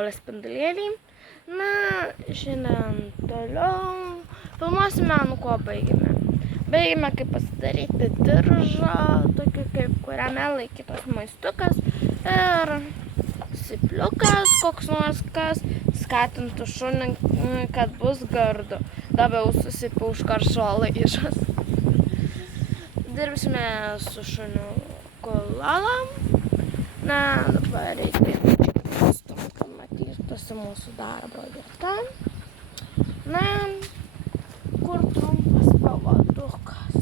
saulės spindulėliai. Na, šiandien toliau filmuosime, kuo baigėme. Baigėme, kaip pasidaryti diržą, tokį kaip kuriame laikytos maistukas ir sipliukas koks nors, kas skatintų šunį, kad bus gardu. Labiau susipau už karšolaižas. Dirbsime su šuniuku Lala. Na, dabar reikia pastumt, kad matytųsi mūsų darbo vieta. Na, kur trumpas pavadukas?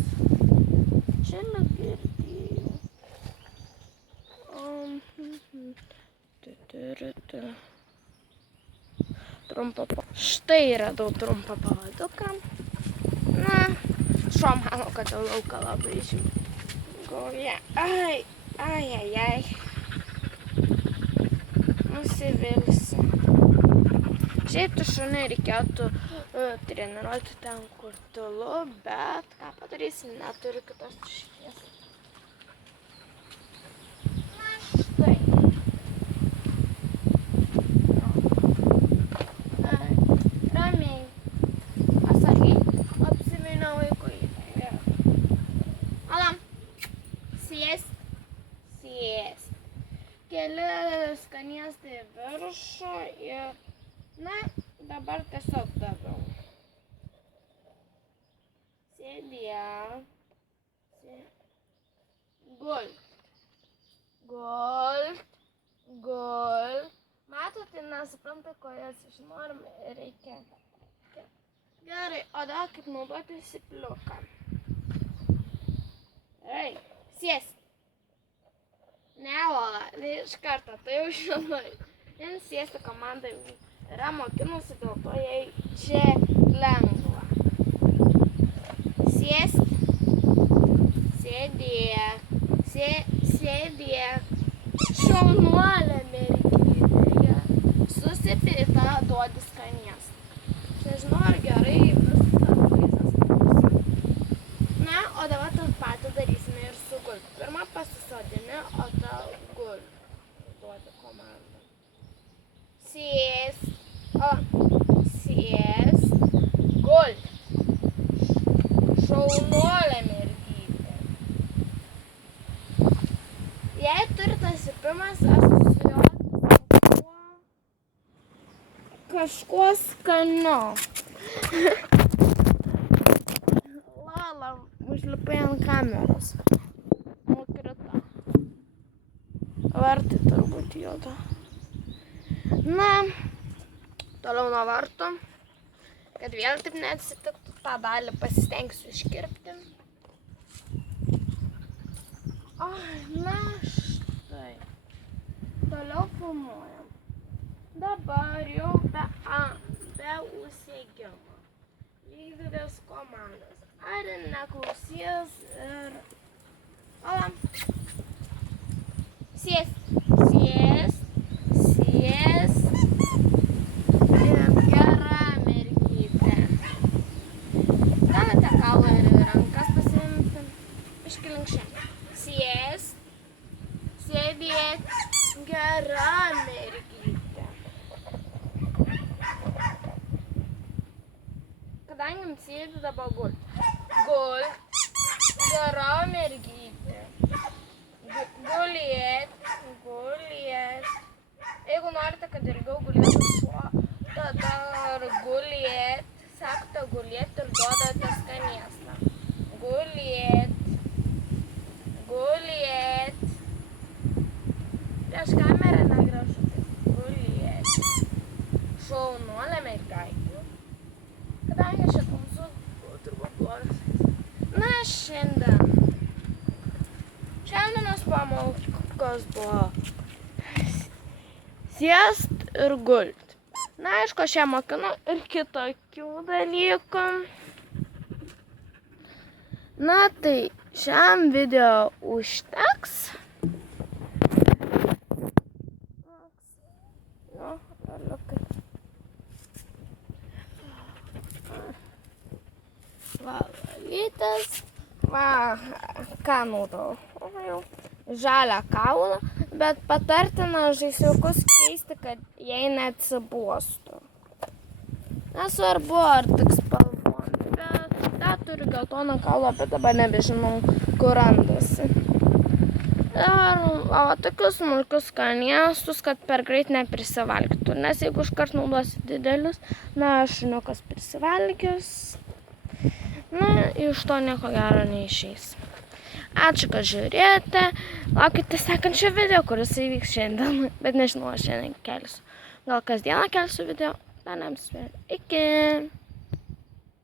Čia negirdėjau. Štai radau trumpą pavaduką. Na, šuo mano, kad jau lauką labai žingoja. Ai. Nusivilsi. Šiaip tu šunį reikėtų treniruoti ten, kur tylu, bet ką padarysi, neturiu kitos išeities. Na štai. Ramiai. Atsargiai apsivyniau vaikui. Alam. Sėsk. Keli skanėstai viršų ir, na, dabar tiesiog daviau. Sėdėk. Gult. Matote, nesuprantu, ko jas išnorim, reikia. Gerai, o dabar kaip naudoti sipliuką. Gerai, sėsk. Ne, Ola, iš karto, tai jau žinai. Vien sėsti komanda yra mokinusi, dėl to jai čia lengva. Sėsk. Sėdėk. Šaunuolė mergytė. Susipirta, duodi skanėstą. Nežinau, ar gerai visas vaizdas. Na, o dabar tą patį darysime ir su gultu. Pirmą pasisodini, o tą gultu. Duodi komandą. Sėsk. Gult. Šaunuolė mergytė. Jei turite sipimas, asocijuoti su kažkuo skaniu. Lala užlipai ant kameros. Nukrito. Vartai turbūt juda. Na, toliau nuo vartų. Kad vėl taip neatsitiktų, tą dalį pasistengsiu iškirpti. Na štai. Toliau filmuojam. Dabar jau be užsiegimo. Vykdės komandas. Ar neklausys ir... Ola. Sėsk. Gera mergytė. Galite kaulą ir rankas pasiimti. Iškilinkščiai. Sėdėk. Gera mergytė. Kadangi sėdi, dabar gult. Gera mergytė. Gulėt. Jeigu norite, kad ilgiau gulėtų šuo, tada gulėt, sakote gulėt ir duodate skanėstą. Gulėt. Prieš kamerą negražu. Gulėt. Šaunuolė mergaitė. Kadangi čia tamsu, turbūt blogas. Na, šiandienos pamokos buvo sėst ir gult. Na, aišku, aš ją mokinu ir kitokių dalykų. Na, tai šiam video užteks. Valytas. Va, ką naudojau? Žalią kaulą, Bet patartina žaisliukus keisti, kad jie neatsibostų. Nesvarbu, ar tik spalvom, bet tą turi geltoną kaulą, bet dabar nebežinau, kur randasi. O tokius smulkius skanėstus, kad per greit neprisivalgytų, nes jeigu iškart naudosi didelius, šuniukas prisivalgys, iš to nieko gero neišeis. Ačiū, kad žiūrėjote, laukite sekančio video, kuris įvyks šiandien, bet nežinau, aš šiandien kelsiu. Gal kasdieną kelsiu video, iki.